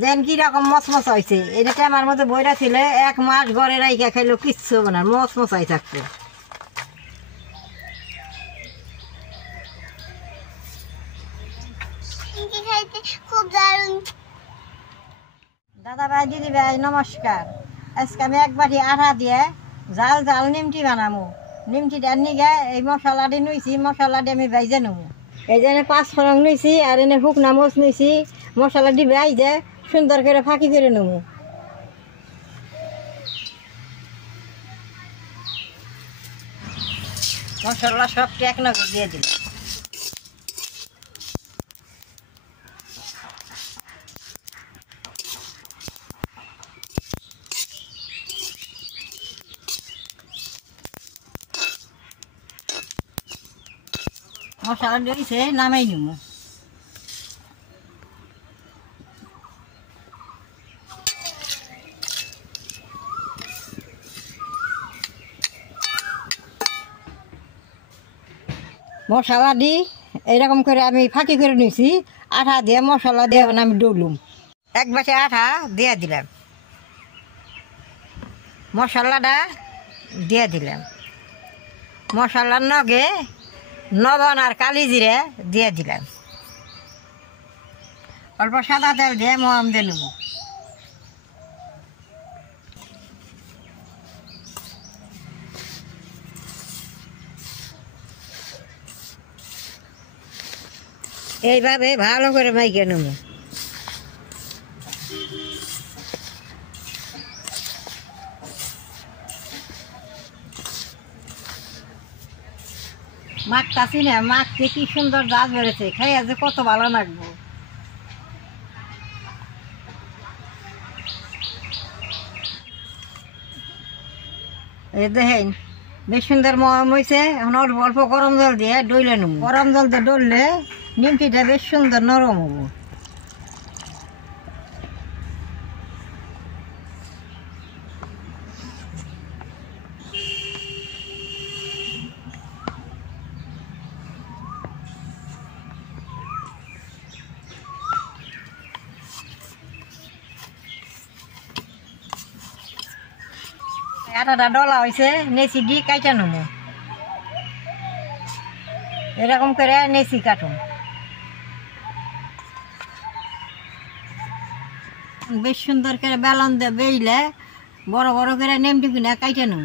দেন কিরকম মচমচ হয়েছে। এটা আমার মধ্যে বইরা ছিল, 1 মাস ঘরে রাইখা খাইলেও কিচ্ছু হবে না, মচমচাই থাকতো। দাদা ভাই, দিদি ভাই, নমস্কার। আজকে আমি 1 বাটি আটা দিয়ে জাল জাল নিমটি বানাবো। নিমটিটা নিয়ে এই মশলাটি নুইছি, মশলাটি আমি ভাইজে নেবো। এই যে 5 ফোড়ন নিয়েছি আর এনে শুকনা মরিচ নিয়েছি। মশলাটি ভাইজে সুন্দর করে ফাঁকি করে নেবো। মশলা সবটি এক নজর দিয়ে দিলাম। মশলা দিয়েছে, নামাই নিব। মশলা দি এরকম করে আমি ফাঁকি করে নিয়েছি। আটা দিয়ে মশলা দিয়ে আমি ডলুম। 1 বাটি আটা দিয়ে দিলাম, মশলাটা দিয়ে দিলাম। মশলার নগে লবণ আর কালি জিরে দিয়ে দিলাম। অল্প সাদা তেল দিয়ে মম দিয়ে নেব। এইভাবে ভালো করে মাইকে নেব। মাখতাছি না, মাখতে কি সুন্দর জাজ বেড়েছে, খাইয়া যে কত ভালো লাগবো। এই দেখেন বেশ সুন্দর মম হয়েছে। এখন অল্প অল্প গরম জল দিয়ে ডইলে নেব। গরম জল দিয়ে ডললে নিমটিটা বেশ সুন্দর নরম হবো। আটাটা ডলা হয়েছে, নেচি দিয়ে কাইটা নেব। এরকম করে নেচি কাটুন। বেশ সুন্দর করে বেলন দিয়ে বেইলে বড় বড় করে নেমটি কিনে কাইটা নেব।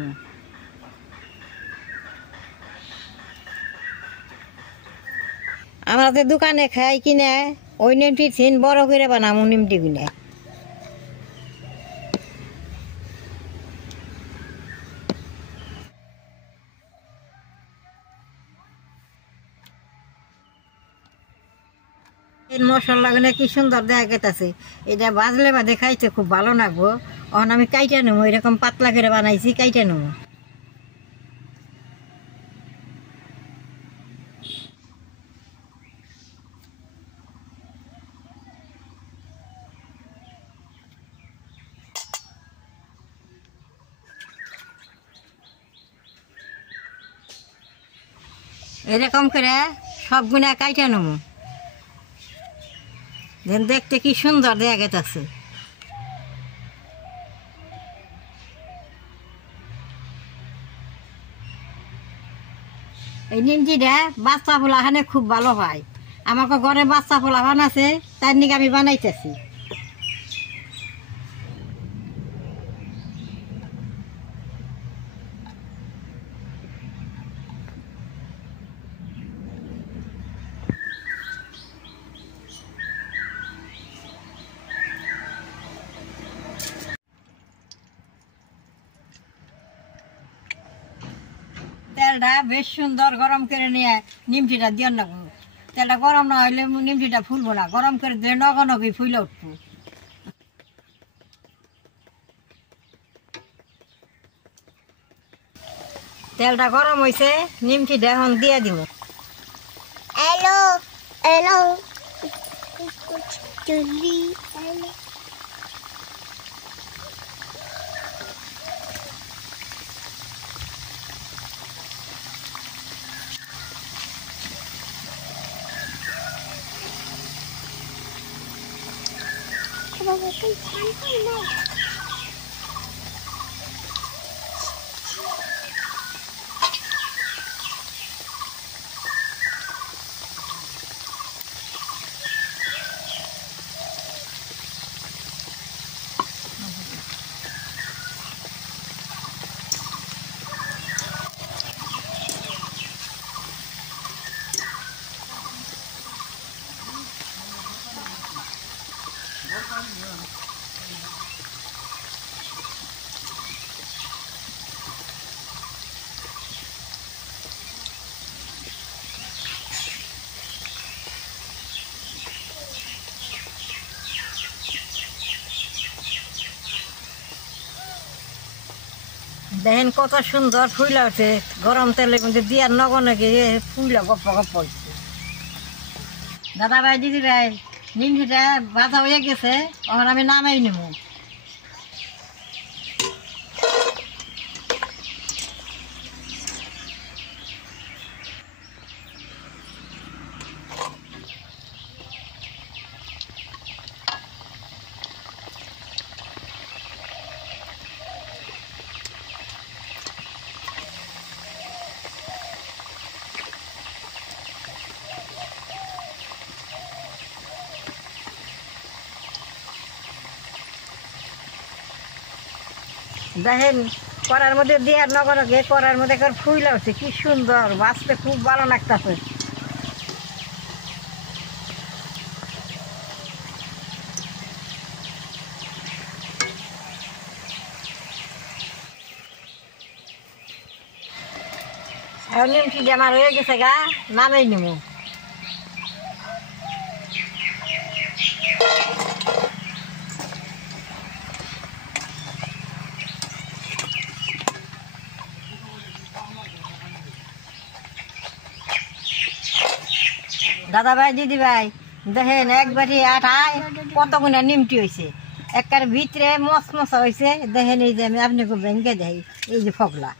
আমরা তো দোকানে খাই কিনে ওই নেমটি ছিন বড় করে বানাবো নিমটি কিনে। এই মশলা গুলো কি সুন্দর দেখা গেছে। এটা বাজলে বাদে খাইতে খুব ভালো লাগবো। এখন আমি কাইটা নেবো, এরকম পাতলা করে বানাইছি, কাইটা নেবো। এরকম করে সবগুলা কাইটা নেবো। দেখতে কি সুন্দর দেখা গেছে। এই নিমটিটা বাচ্চা পোলাখানে খুব ভালো হয়। আমাকে ঘরে বাচ্চা পোলাখান আছে, তার নিকে আমি বানাইতেছি। তেলটা বেশ সুন্দর গরম করে নিয়ে নিমটিটা দিয়ে নেব। তেলটা গরম না হইলে নিমটিটা ফুলবো না, গরম করে দিয়ে নগনগি ফুলে উঠবো। তেলটা গরম হয়েছে, নিমটিটা এখন দিয়ে দিব। হ্যালো হ্যালো বাবা তুই শান্ত না দেখেন কত সুন্দর ফুলা উঠে গরম তেলের মধ্যে দিয়ার নগনে গিয়ে ফুলা গপ্প গপ্প হচ্ছে। দাদা ভাই দিদি ভাই নিমকিটা ভাজা হয়ে গেছে, এখন আমি নামাই নেব। দেখেন কড়ার মধ্যে দেওয়ার নগরকে কড়ার মধ্যে একবার ফুইলা হচ্ছে, কি সুন্দর বাঁচতে খুব ভালো লাগতেছে। এখন নিমকি দিয়ে আমার হয়ে গেছে গা, নামেই নেব। দাদা ভাই দিদি ভাই দেখেন এক বাটি আটায় কতগুনা নিমটি হয়েছে, একবার ভিতরে মশমশা হয়েছে। দেখেন এই যে আমি আপনাকে ভেঙে দেই, এই যে ফগলা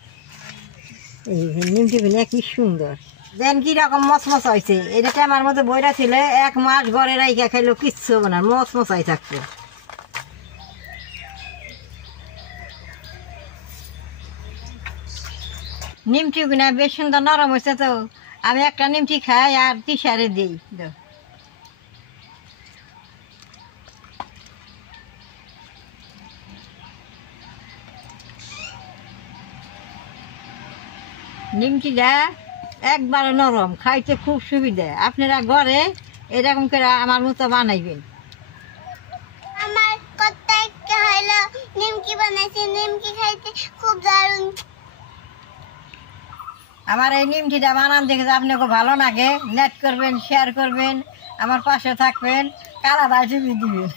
এই নিমটিগুলো কি সুন্দর, দেন কিরকম মশমশা হয়েছে। এটা আমার মধ্যে বইরা ছিল, 1 মাস ঘরে রাইখা খাইলেও কিচ্ছু হবে না, মশমশাই থাকতো। নিমটিগুলো বেশ সুন্দর নরম হয়েছে, তো আমি একটা নিমটি খাই আর তিসারে দিই। নিমকিটা একবারে নরম, খাইতে খুব সুবিধা। আপনারা ঘরে এরকম করে আমার মতো বানাইবেন। আমার কত হলো নিমকি বানাইছি, নিমকি খাইতে খুব দারুণ। আমার এই নিমকিটা বানান দেখে আপনাকে ভালো লাগে, নেট করবেন, শেয়ার করবেন, আমার পাশে থাকবেন, কালা ভাই দিবেন।